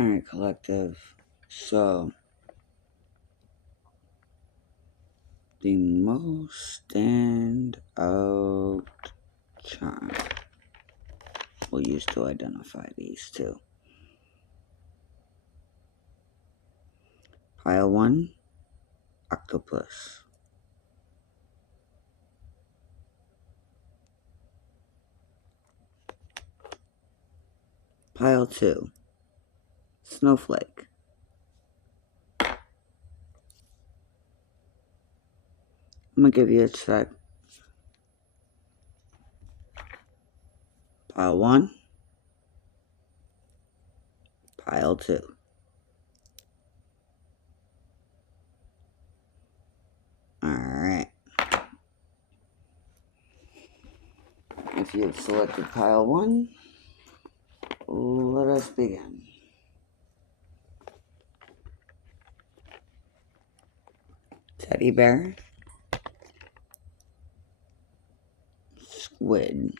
Alright, collective. So, the most standout charm we'll use to identify these two. Pile 1, octopus. Pile 2, snowflake. I'm gonna give you a sec. Pile 1, pile 2. Alright. If you have selected pile 1, let us begin. Teddy bear. Squid.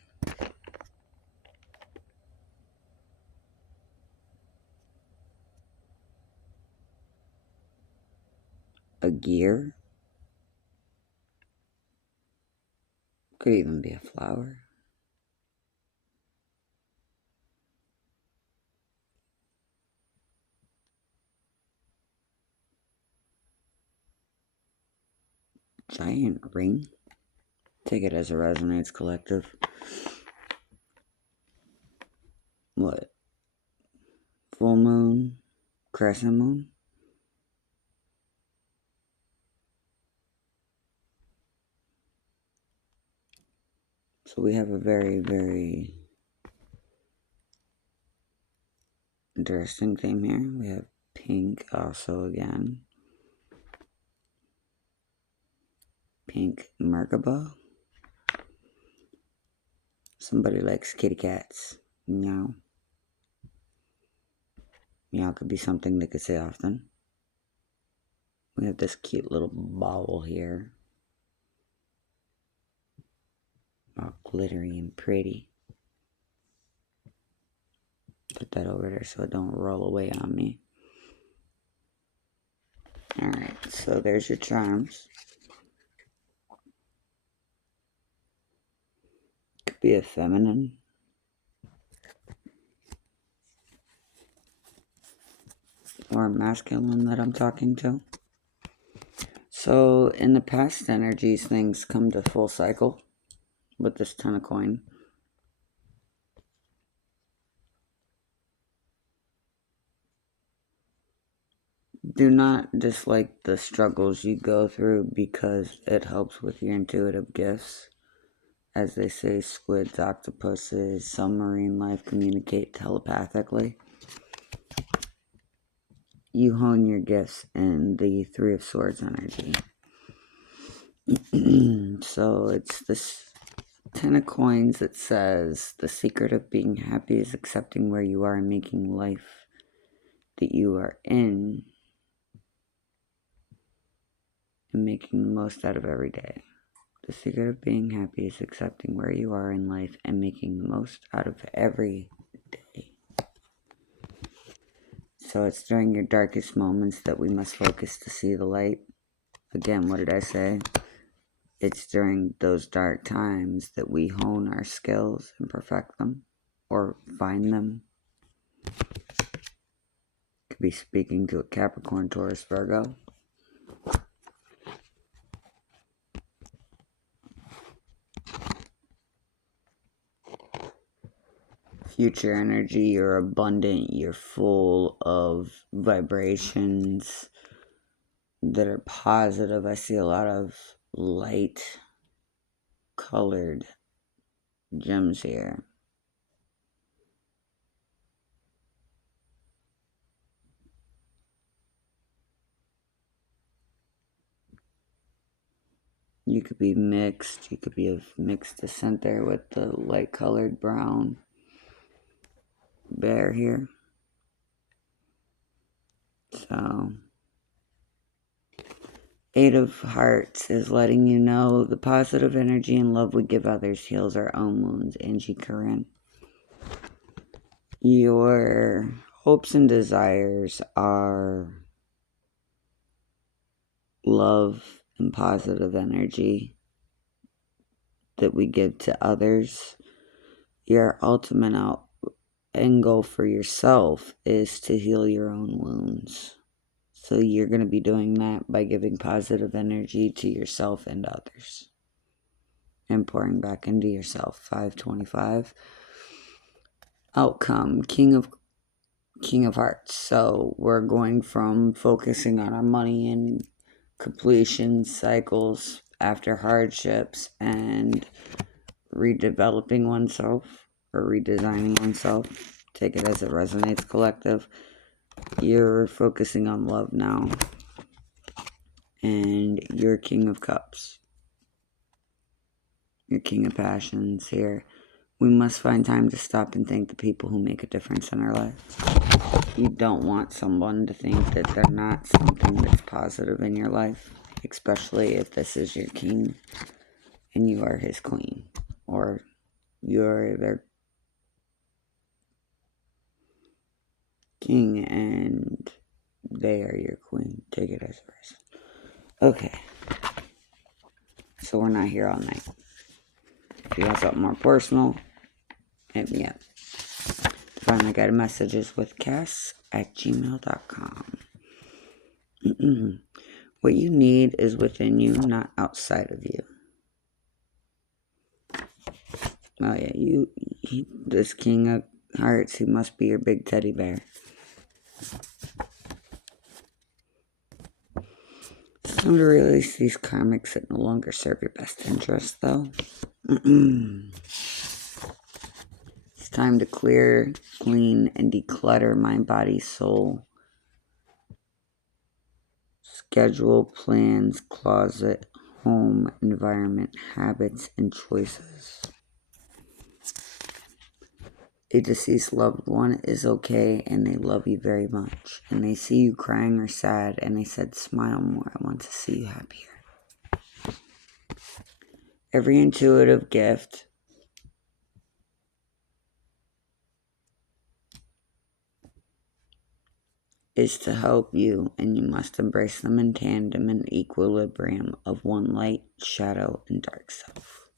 A gear. Could even be a flower. Giant ring. Take it as it resonates, collective. What? Full moon? Crescent moon? So we have a very, very interesting theme here. We have pink also again. Pink Merkaba. Somebody likes kitty cats. Meow. Meow could be something they could say often. We have this cute little bauble here. All glittery and pretty. Put that over there so it don't roll away on me. Alright, so there's your charms. Could be a feminine. Or masculine that I'm talking to. So in the past energies, things come to full cycle with this 10 of coin. Do not dislike the struggles you go through because it helps with your intuitive gifts. As they say, squids, octopuses, some marine life communicate telepathically. You hone your gifts in the 3 of Swords energy. So it's this 10 of coins that says, the secret of being happy is accepting where you are and making life that you are in and making the most out of every day. The secret of being happy is accepting where you are in life and making the most out of every day. So it's during your darkest moments that we must focus to see the light. Again, what did I say? It's during those dark times that we hone our skills and perfect them, or find them. Could be speaking to a Capricorn, Taurus, Virgo. Future energy, you're abundant, you're full of vibrations that are positive. I see a lot of light colored gems here. You could be mixed. You could be of mixed descent there with the light colored brown bear here. So 8 of Hearts is letting you know the positive energy and love we give others heals our own wounds. Angie Curran. Your Hopes and desires are love and positive energy that we give to others. Your ultimate end goal for yourself is to heal your own wounds. So you're going to be doing that by giving positive energy to yourself and others. And pouring back into yourself. 525. Outcome, King of Hearts. So we're going from focusing on our money and completion cycles after hardships and redeveloping oneself or redesigning oneself. Take it as it resonates, collective. You're focusing on love now. And you're King of Cups. You're King of Passions here. We must find time to stop and thank the people who make a difference in our lives. You don't want someone to think that they're not something that's positive in your life, especially if this is your king and you are his queen, or you're their king and they are your queen. Take it as a person. Okay. So we're not here all night. If you want something more personal, hit me up. Finally got messages with Cass@gmail.com. What you need is within you, not outside of you. Oh yeah, this King of Hearts, he must be your big teddy bear. It's time to release these karmics that no longer serve your best interest, though. It's time to clear, clean, and declutter mind, body, soul. Schedule, plans, closet, home, environment, habits, and choices. A deceased loved one is okay and they love you very much. And they see you crying or sad and they said, smile more. I want to see you happier. Every intuitive gift is to help you, and you must embrace them in tandem in equilibrium of one light, shadow, and dark self.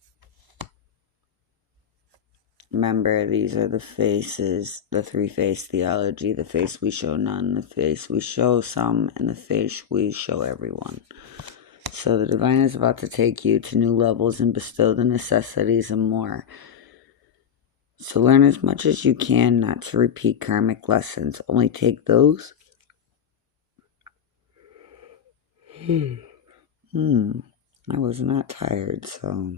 Remember, these are the faces, the three-face theology, the face we show none, the face we show some, and the face we show everyone. So the divine is about to take you to new levels and bestow the necessities and more. So learn as much as you can not to repeat karmic lessons. Only take those. I was not tired, so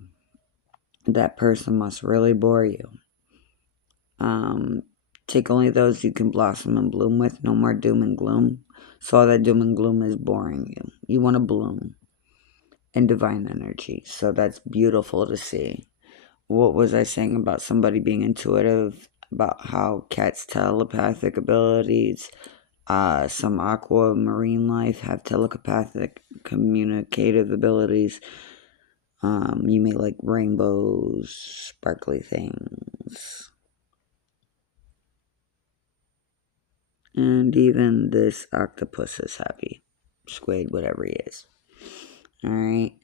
that person must really bore you. Take only those you can blossom and bloom with. No more doom and gloom. So all that doom and gloom is boring you. You want to bloom in divine energy. So that's beautiful to see. What was I saying about somebody being intuitive? About how cats' telepathic abilities. Some aquamarine life have telepathic communicative abilities. You may like rainbows, sparkly things. And even this octopus is happy. Squid, whatever he is. Alright.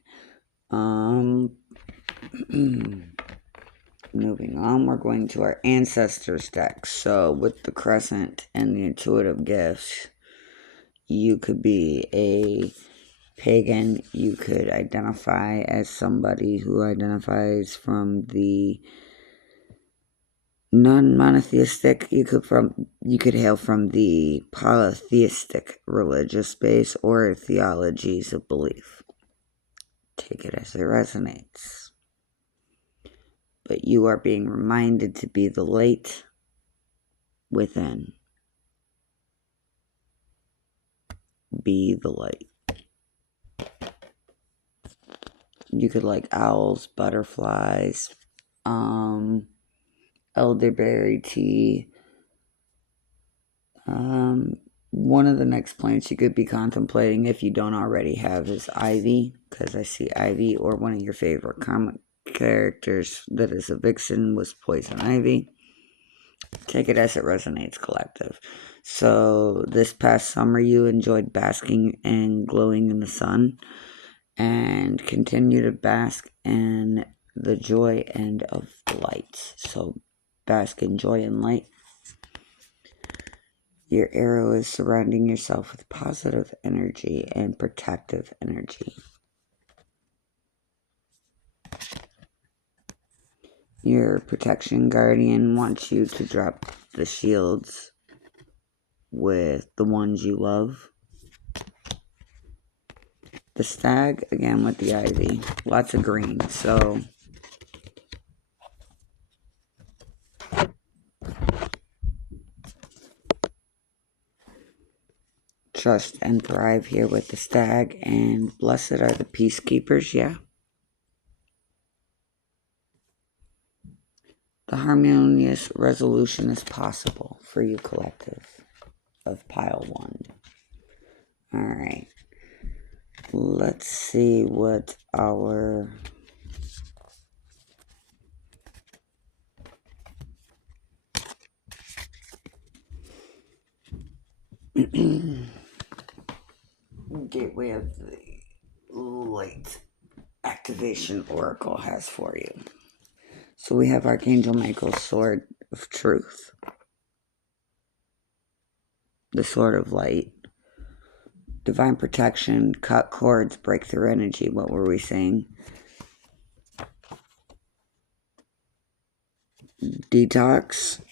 Moving on, we're going to our ancestors deck. So with the crescent and the intuitive gifts, you could be a pagan. You could identify as somebody who identifies from the non-monotheistic. You could hail from the polytheistic religious space or theologies of belief. Take it as it resonates. But you are being reminded to be the light within. Be the light. You could like owls, butterflies, elderberry tea. One of the next plants you could be contemplating, if you don't already have, is ivy, because I see ivy, or one of your favorite comic characters that is a vixen was poison ivy. Take it as it resonates, collective. So this past summer you enjoyed basking and glowing in the sun, and continue to bask in the joy and of the light. So bask in joy and light. Your arrow is surrounding yourself with positive energy and protective energy. Your protection guardian wants you to drop the shields with the ones you love. The stag, again with the ivy. Lots of green, so trust and thrive here with the stag, and blessed are the peacekeepers, yeah. The harmonious resolution is possible for you, collective, of pile 1. Alright. Let's see what our Gateway of the Light Activation Oracle has for you. So we have Archangel Michael's Sword of Truth, the Sword of Light, Divine Protection, Cut Cords, Breakthrough Energy. What were we saying? Detox.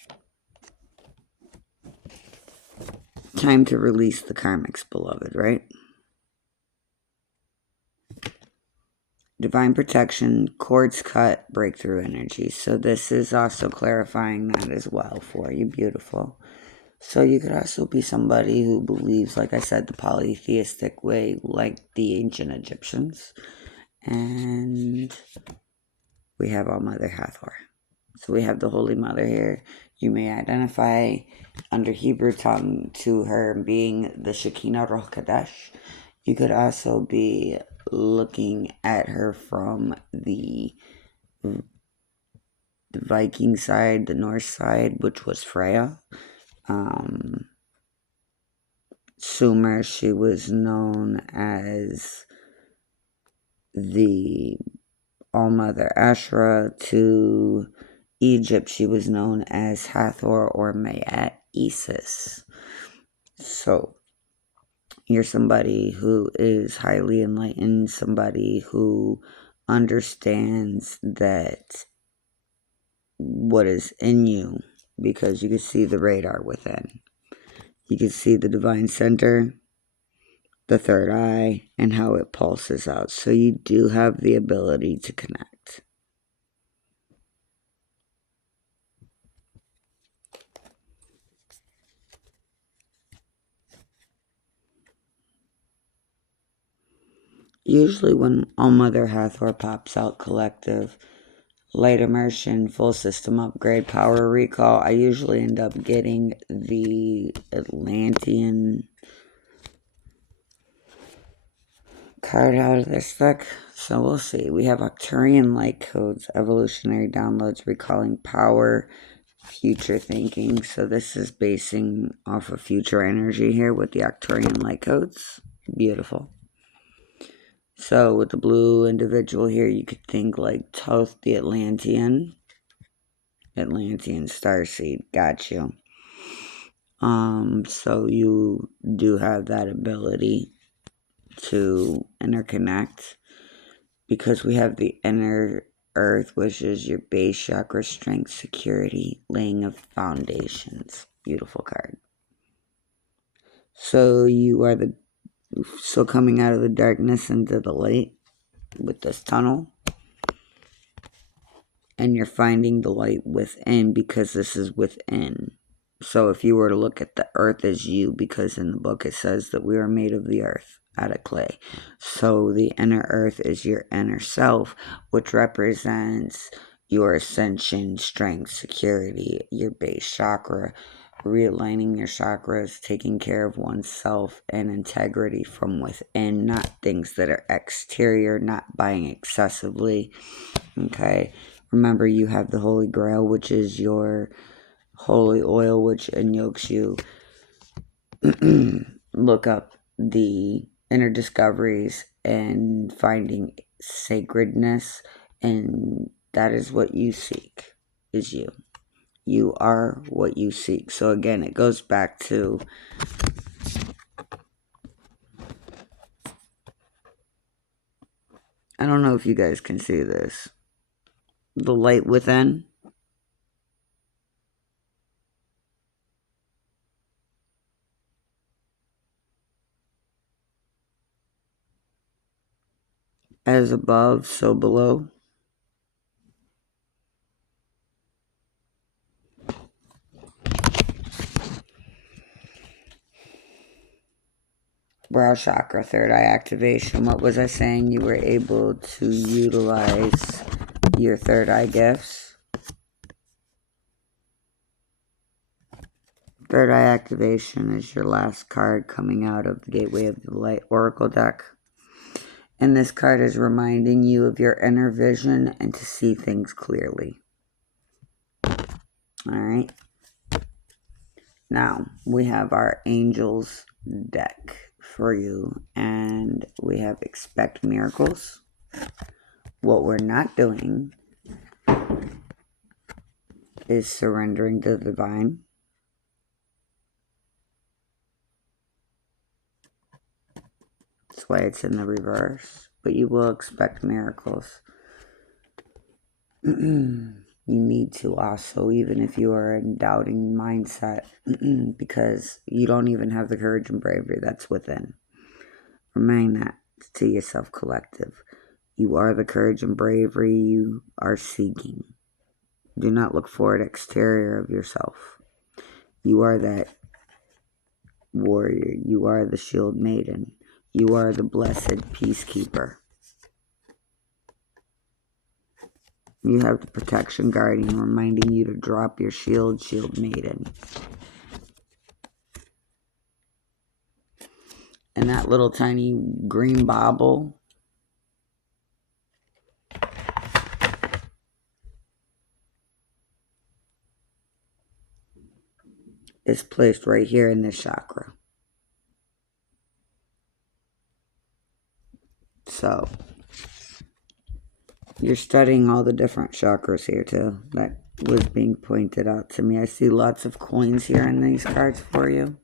Time to release the karmics, beloved, right? Divine Protection, Cords Cut, Breakthrough Energy. So this is also clarifying that as well for you. Beautiful. So you could also be somebody who believes, like I said, the polytheistic way, like the ancient Egyptians. And we have All Mother Hathor. So we have the Holy Mother here. You may identify under Hebrew tongue to her being the Shekinah Ruach Kadesh. You could also be looking at her from the Viking side, the Norse side, which was Freya. Sumer, she was known as the All-Mother Ashra. To Egypt, she was known as Hathor or Mayat Isis. So, you're somebody who is highly enlightened, somebody who understands that what is in you, because you can see the radar within. You can see the divine center, the third eye, and how it pulses out. So you do have the ability to connect. Usually when All Mother Hathor pops out, collective, light immersion, full system upgrade, power recall, I usually end up getting the Atlantean card out of this deck. So we'll see. We have Arcturian light codes, evolutionary downloads, recalling power, future thinking. So this is basing off of future energy here with the Arcturian light codes. Beautiful. So with the blue individual here, you could think like Toth the Atlantean starseed. Got you. So you do have that ability to interconnect, because we have the inner earth, which is your base chakra, strength, security, laying of foundations. Beautiful card. So you are coming out of the darkness into the light with this tunnel, and you're finding the light within, because this is within. So if you were to look at the earth as you, because in the book it says that we are made of the earth, out of clay. So the inner earth is your inner self, which represents your ascension, strength, security, your base chakra, realigning your chakras, taking care of oneself, and integrity from within, not things that are exterior, not buying excessively. Okay, remember you have the Holy Grail, which is your holy oil, which yokes you. Look up the inner discoveries and finding sacredness, and that is what you seek, is you. You are what you seek. So again, it goes back to I don't know if you guys can see this. The light within. As above, so below. Brow chakra, third eye activation. What was I saying? You were able to utilize your third eye gifts. Third eye activation is your last card coming out of the Gateway of the Light Oracle deck. And this card is reminding you of your inner vision and to see things clearly. Alright. Now, we have our Angels deck for you. And we have Expect Miracles. What we're not doing is surrendering to the divine. That's why it's in the reverse. But you will expect miracles. You need to also, even if you are in doubting mindset, because you don't even have the courage and bravery that's within. Remind that to yourself, collective. You are the courage and bravery you are seeking. Do not look for an exterior of yourself. You are that warrior. You are the shield maiden. You are the blessed peacekeeper. You have the protection guardian reminding you to drop your shield, shield maiden. And that little tiny green bauble is placed right here in this chakra. So, you're studying all the different chakras here too. That was being pointed out to me. I see lots of coins here in these cards for you.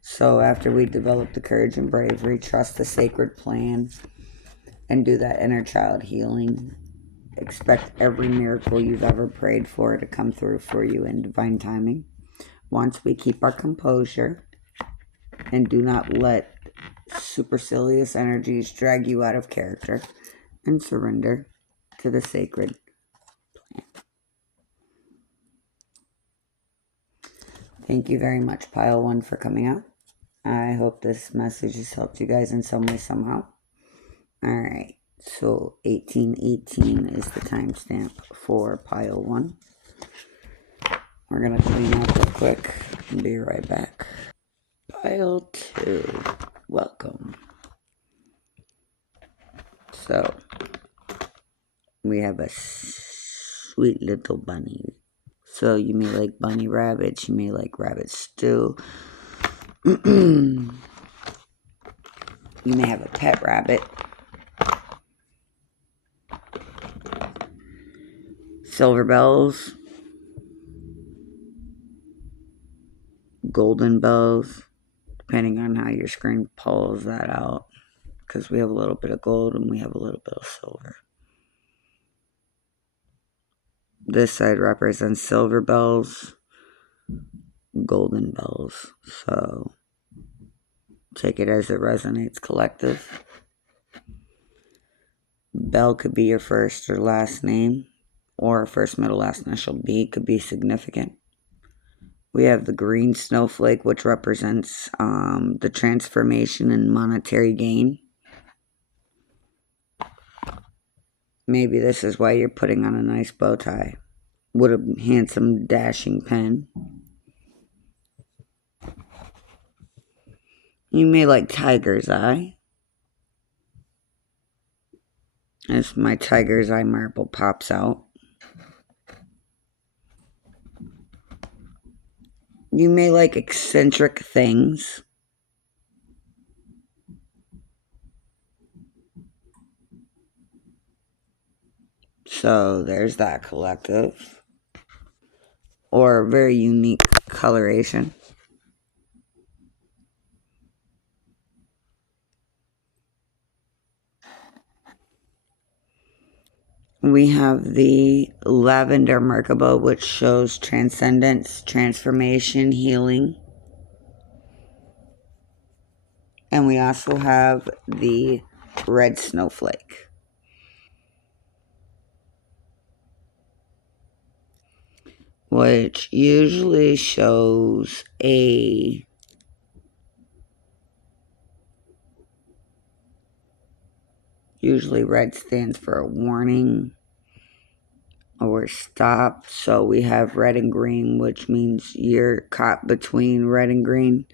So after we develop the courage and bravery, trust the sacred plan, and do that inner child healing, expect every miracle you've ever prayed for to come through for you in divine timing. Once we keep our composure and do not let supercilious energies drag you out of character and surrender to the sacred plan. Thank you very much, Pile 1, for coming out. I hope this message has helped you guys in some way, somehow. Alright, so 1818 is the timestamp for Pile 1. We're going to clean up real quick and be right back. Pile 2, welcome. So, we have a sweet little bunny. So, you may like bunny rabbits, you may like rabbit stew. You may have a pet rabbit. Silver bells. Golden bells. Depending on how your screen pulls that out. Because we have a little bit of gold and we have a little bit of silver. This side represents silver bells, golden bells. So take it as it resonates, collective. Bell could be your first or last name, or first, middle, last initial. B could be significant. We have the green snowflake, which represents the transformation and monetary gain. Maybe this is why you're putting on a nice bow tie with a handsome dashing pen. You may like tiger's eye. As my tiger's eye marble pops out. You may like eccentric things. So there's that collective. Or very unique coloration. We have the Lavender Merkaba, which shows transcendence, transformation, healing. And we also have the Red Snowflake, which usually shows a usually red stands for a warning or stop. So we have red and green, which means you're caught between red and green.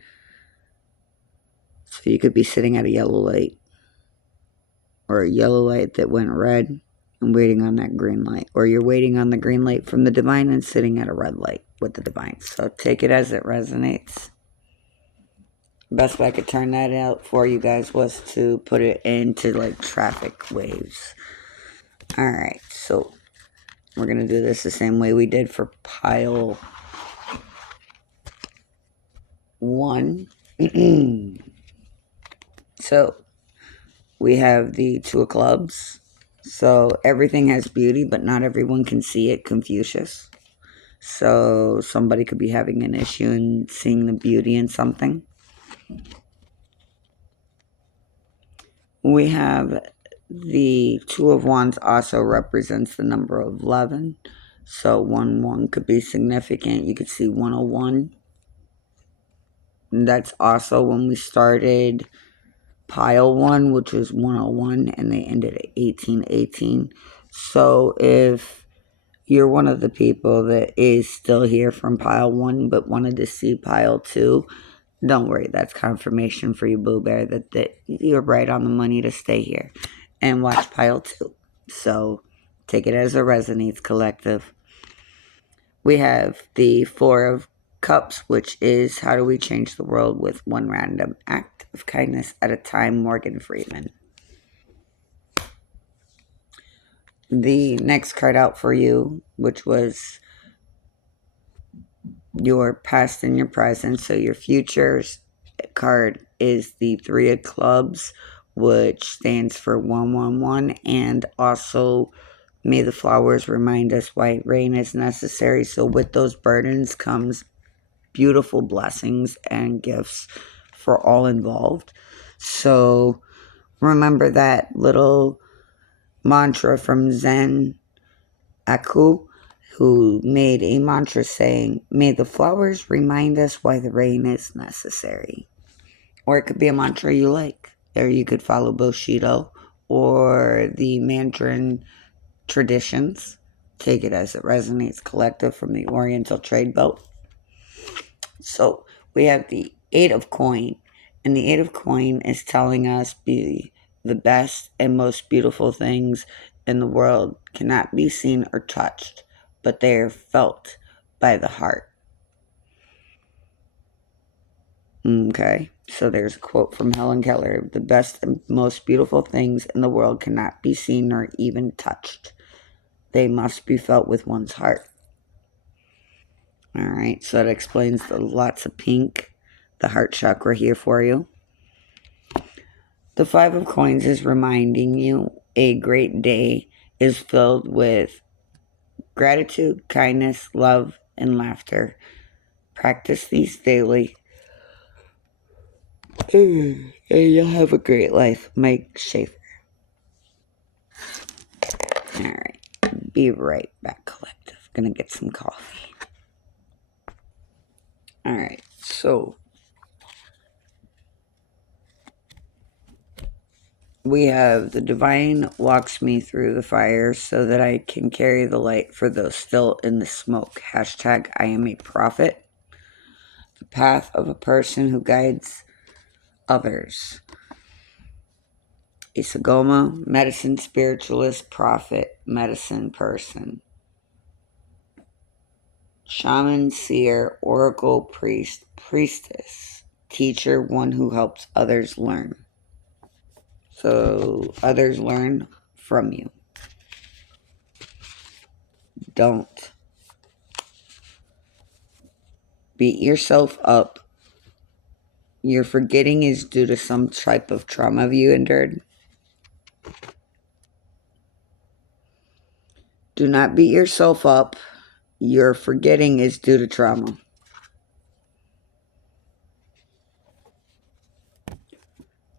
So you could be sitting at a yellow light or a yellow light that went red and waiting on that green light. Or you're waiting on the green light from the divine and sitting at a red light with the divine. So take it as it resonates. Best way I could turn that out for you guys was to put it into like traffic waves. Alright, so we're going to do this the same way we did for pile 1. So we have the 2 of clubs. So everything has beauty, but not everyone can see it. Confucius. So somebody could be having an issue in seeing the beauty in something. We have the 2 of Wands also represents the number of 11. So 1-1 could be significant. You could see 101. And that's also when we started pile 1, which was 101, and they ended at 1818. So if you're one of the people that is still here from pile 1 but wanted to see pile 2, don't worry, that's confirmation for you, Boo Bear, that you're right on the money to stay here and watch pile 2. So take it as it resonates, collective. We have the 4 of Cups, which is how do we change the world with one random act of kindness at a time, Morgan Freeman. The next card out for you, which was your past and your present, so your futures card is the 3 of Clubs, which stands for 111, and also may the flowers remind us why rain is necessary. So with those burdens comes beautiful blessings and gifts for all involved. So remember that little mantra from Zen Aku, who made a mantra saying, may the flowers remind us why the rain is necessary. Or it could be a mantra you like. There you could follow Bushido or the Mandarin traditions. Take it as it resonates, collective from the Oriental Trade Belt. So we have the 8 of Coin, and the 8 of Coin is telling us the best and most beautiful things in the world cannot be seen or touched, but they are felt by the heart. Okay, so there's a quote from Helen Keller: the best and most beautiful things in the world cannot be seen nor even touched. They must be felt with one's heart. Alright, so that explains the lots of pink, the heart chakra here for you. The 5 of Coins is reminding you a great day is filled with gratitude, kindness, love, and laughter. Practice these daily, and you'll have a great life. Mike Schaefer. Alright, be right back, collective. Gonna get some coffee. Alright, so we have the divine walks me through the fire so that I can carry the light for those still in the smoke. Hashtag I am a prophet. The path of a person who guides others. Isagoma, medicine spiritualist, prophet, medicine person. Shaman, seer, oracle, priest, priestess, teacher, one who helps others learn. So others learn from you. Don't beat yourself up. Your forgetting is due to some type of trauma you endured. Do not beat yourself up. Your forgetting is due to trauma.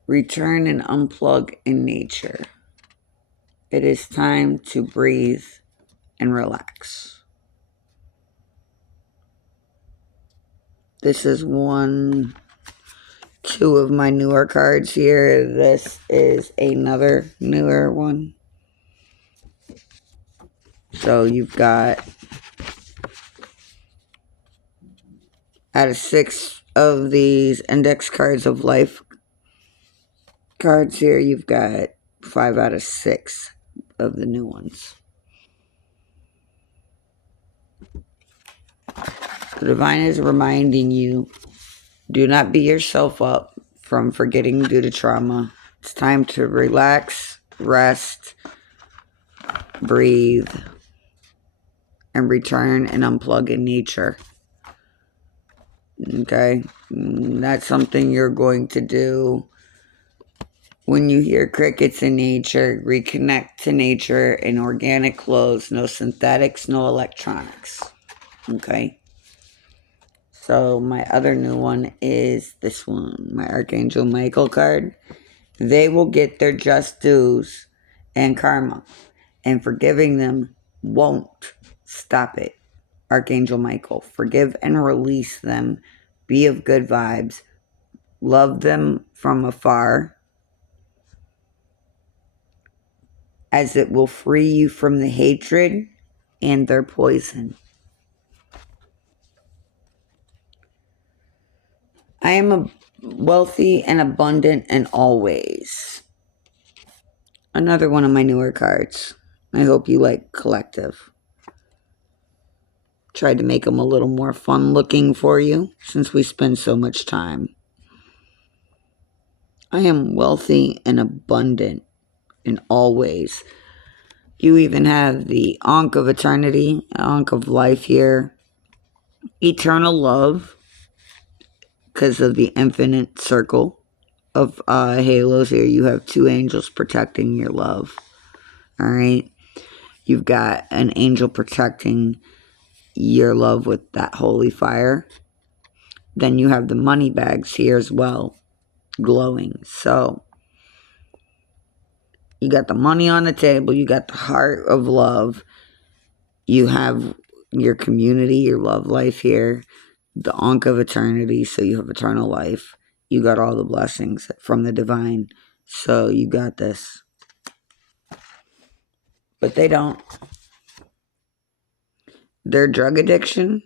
Return and unplug in nature. It is time to breathe and relax. This is two of my newer cards here. This is another newer one. So you've got, out of 6 of these index cards of life cards here, you've got 5 out of 6 of the new ones. The divine is reminding you, do not beat yourself up from forgetting due to trauma. It's time to relax, rest, breathe, and return and unplug in nature. Okay? That's something you're going to do when you hear crickets in nature. Reconnect to nature in organic clothes. No synthetics, no electronics. Okay? So my other new one is this one, my Archangel Michael card. They will get their just dues and karma, and forgiving them won't stop it. Archangel Michael, forgive and release them. Be of good vibes. Love them from afar, as it will free you from the hatred and their poison. I am wealthy and abundant and always. Another one of my newer cards. I hope you like collective. Tried to make them a little more fun looking for you since we spend so much time. I am wealthy and abundant in all ways. You even have the Ankh of Eternity, Ankh of Life here. Eternal love, because of the infinite circle of halos here. You have 2 angels protecting your love. All right. You've got an angel protecting your love with that holy fire. Then you have the money bags here as well, glowing. So you got the money on the table. You got the heart of love. You have your community, your love life here. The Ankh of Eternity, so you have eternal life. You got all the blessings from the divine. So you got this. But they don't. Their drug addiction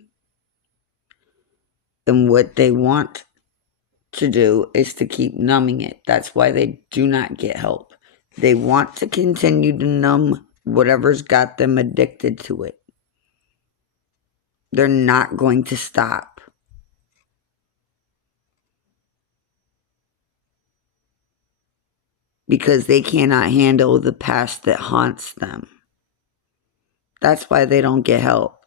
and what they want to do is to keep numbing it. That's why they do not get help. They want to continue to numb whatever's got them addicted to it. They're not going to stop. Because they cannot handle the past that haunts them. That's why they don't get help.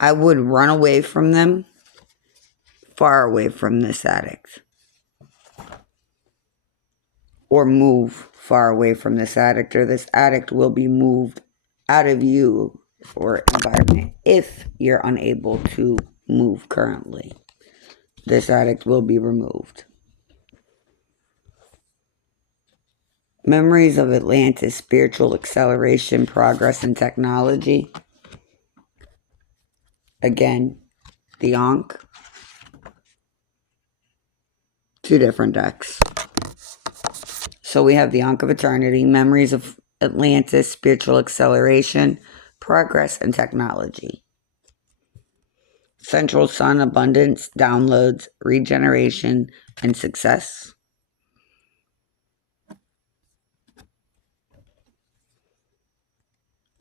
I would run away from them, far away from this addict. Or move far away from this addict, or this addict will be moved out of you or environment if you're unable to move currently. This addict will be removed. Memories of Atlantis, spiritual acceleration, progress, and technology. Again, the Ankh. 2 different decks. So we have the Ankh of Eternity, memories of Atlantis, spiritual acceleration, progress, and technology. Central Sun, abundance, downloads, regeneration, and success.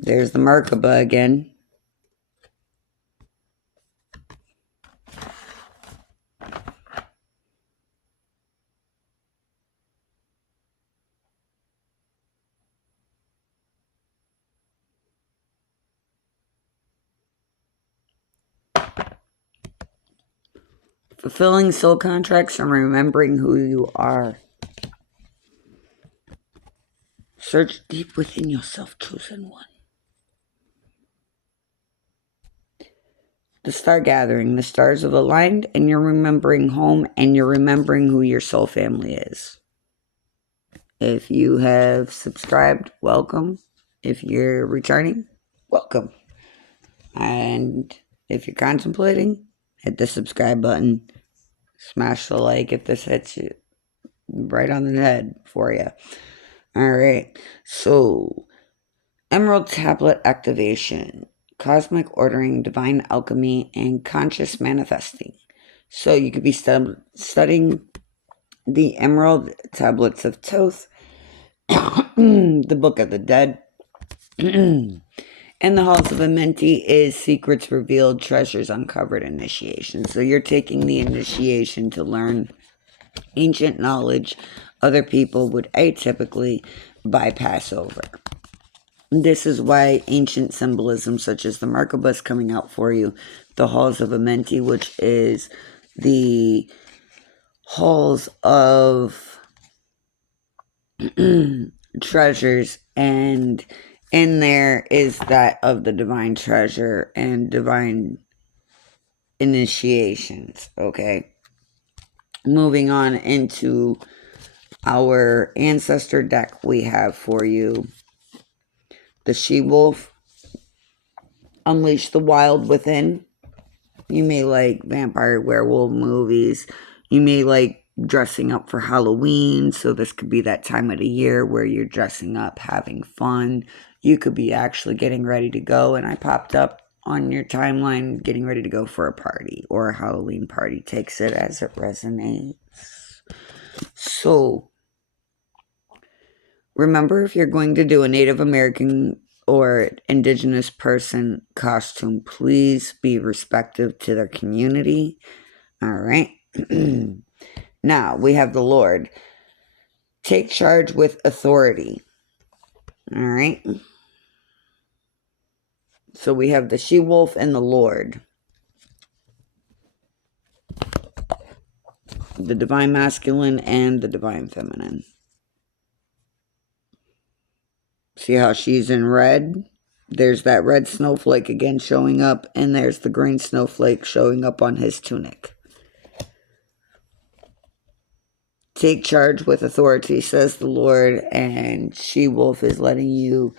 There's the Merkaba again. Fulfilling soul contracts and remembering who you are. Search deep within yourself, chosen one. The star gathering. The stars have aligned and you're remembering home and you're remembering who your soul family is. If you have subscribed, welcome. If you're returning, welcome. And if you're contemplating, hit the subscribe button. Smash the like if this hits you right on the head for you. Alright, so Emerald Tablet Activation, Cosmic Ordering, Divine Alchemy, and Conscious Manifesting. So you could be studying the Emerald Tablets of Thoth, the Book of the Dead, and the Halls of Amenti is Secrets Revealed, Treasures Uncovered, Initiation. So you're taking the initiation to learn ancient knowledge other people would atypically bypass over. This is why ancient symbolism such as the Merkaba is coming out for you. The Halls of Amenti, which is the halls of treasures, and in there is that of the divine treasure and divine initiations. Okay, moving on into our ancestor deck, we have for you the She-Wolf, Unleash the Wild Within. You may like vampire werewolf movies. You may like dressing up for Halloween. So this could be that time of the year where you're dressing up, having fun. You could be actually getting ready to go. And I popped up on your timeline getting ready to go for a party or a Halloween party. Takes it as it resonates. So remember, if you're going to do a Native American or indigenous person costume, please be respectful to their community. All right. Now we have the Lord. Take charge with authority. All right. So we have the She-Wolf and the Lord. The Divine Masculine and the Divine Feminine. See how she's in red? There's that red snowflake again showing up, and there's the green snowflake showing up on his tunic. Take charge with authority, says the Lord, and She-Wolf is letting you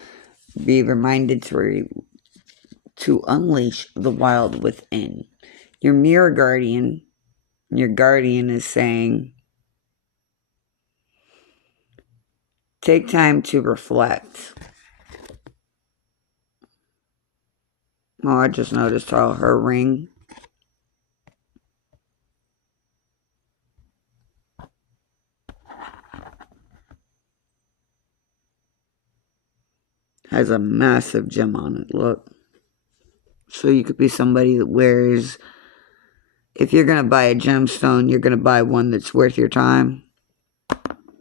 be reminded to unleash the wild within. Your mirror guardian, your guardian is saying, take time to reflect. Oh, I just noticed how her ring has a massive gem on it. Look. So you could be somebody that wears, if you're going to buy a gemstone, you're going to buy one that's worth your time.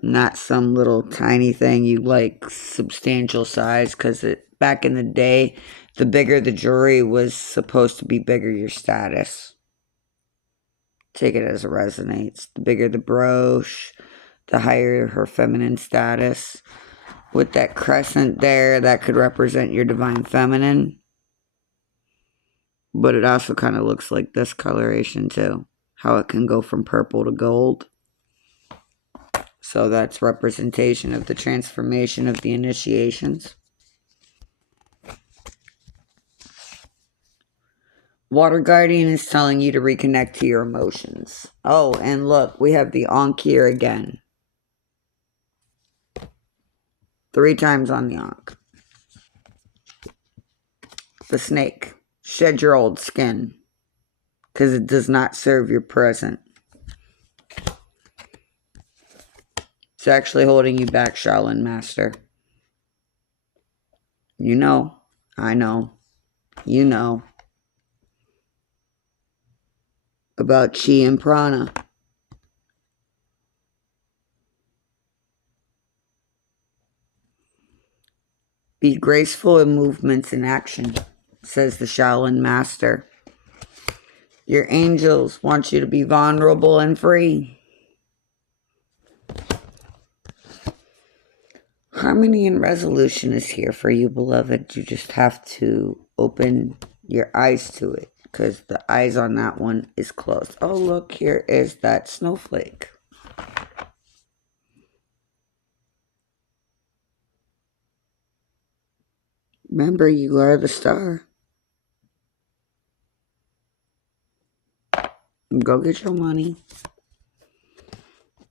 Not some little tiny thing you like substantial size, because back in the day, the bigger the jewelry was supposed to be bigger your status. Take it as it resonates. The bigger the brooch, the higher her feminine status. With that crescent there, that could represent your divine feminine. But it also kind of looks like this coloration too. How it can go from purple to gold. So that's representation of the transformation of the initiations. Water Guardian is telling you to reconnect to your emotions. Oh, and look, we have the Ankh here again. 3 times on the Ankh. The snake. Shed your old skin. Because it does not serve your present. It's actually holding you back, Shaolin Master. You know. I know. You know. About chi and prana. Be graceful in movements and action, says the Shaolin master. Your angels want you to be vulnerable and free. Harmony and resolution is here for you, beloved. You just have to open your eyes to it, because the eyes on that one is closed. Oh, look, here is that snowflake. Remember, you are the star. Go get your money.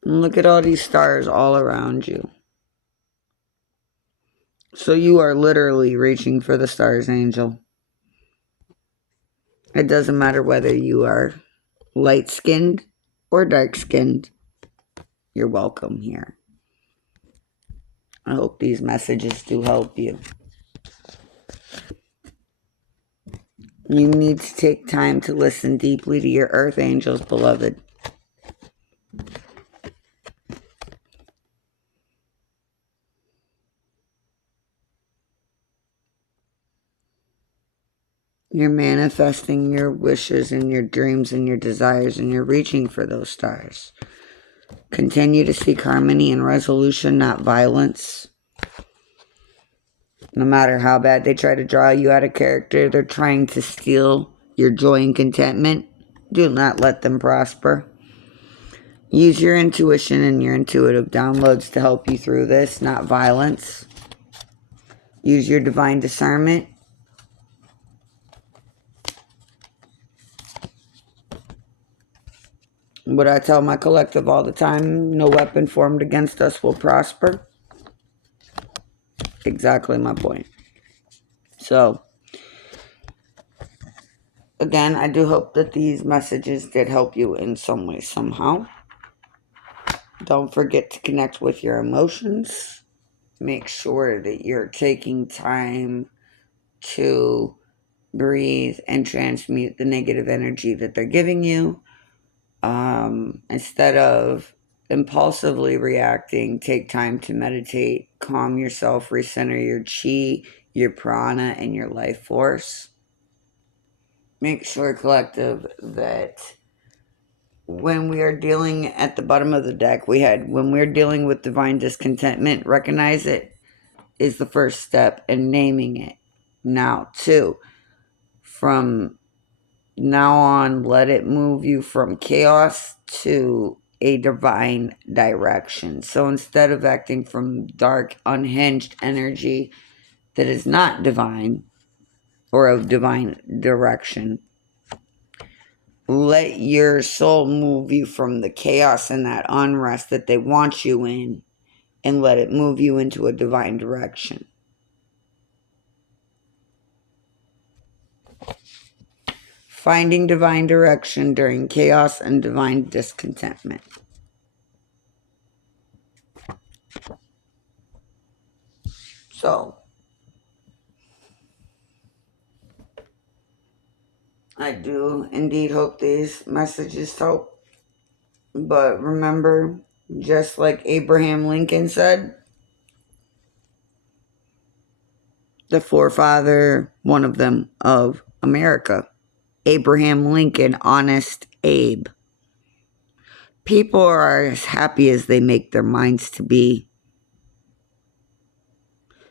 And look at all these stars all around you. So you are literally reaching for the stars, angel. It doesn't matter whether you are light-skinned or dark-skinned. You're welcome here. I hope these messages do help you. You need to take time to listen deeply to your earth angels, beloved. You're manifesting your wishes and your dreams and your desires, and you're reaching for those stars. Continue to seek harmony and resolution, not violence. No matter how bad they try to draw you out of character, they're trying to steal your joy and contentment. Do not let them prosper. Use your intuition and your intuitive downloads to help you through this, not violence. Use your divine discernment. What I tell my collective all the time, no weapon formed against us will prosper. Exactly my point. So, again, I do hope that these messages did help you in some way, somehow. Don't forget to connect with your emotions. Make sure that you're taking time to breathe and transmute the negative energy that they're giving you. Instead of impulsively reacting, take time to meditate, calm yourself, recenter your chi, your prana, and your life force. Make sure, collective, that when we are dealing at the bottom of the deck, when we're dealing with divine discontentment, recognize it is the first step in naming it. Now, 2, from now on, let it move you from chaos to a divine direction. So instead of acting from dark, unhinged energy that is not divine or of divine direction, let your soul move you from the chaos and that unrest that they want you in, and let it move you into a divine direction. Finding divine direction during chaos and divine discontentment. So, I do indeed hope these messages help. But remember, just like Abraham Lincoln said, the forefather, one of them, of America, Abraham Lincoln, Honest Abe. People are as happy as they make their minds to be.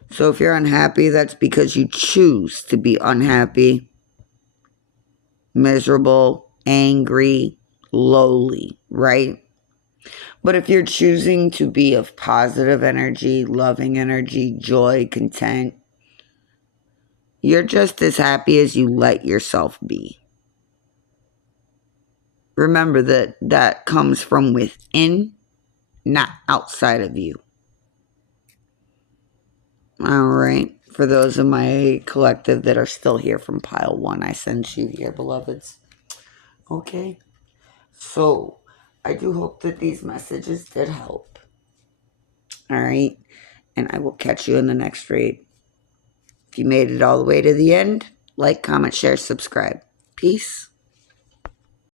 So if you're unhappy, that's because you choose to be unhappy, miserable, angry, lowly, right? But if you're choosing to be of positive energy, loving energy, joy, content, you're just as happy as you let yourself be. Remember that that comes from within, not outside of you. All right. For those of my collective that are still here from pile 1, I send you here, beloveds. Okay. So, I do hope that these messages did help. All right. And I will catch you in the next read. If you made it all the way to the end, like, comment, share, subscribe. Peace.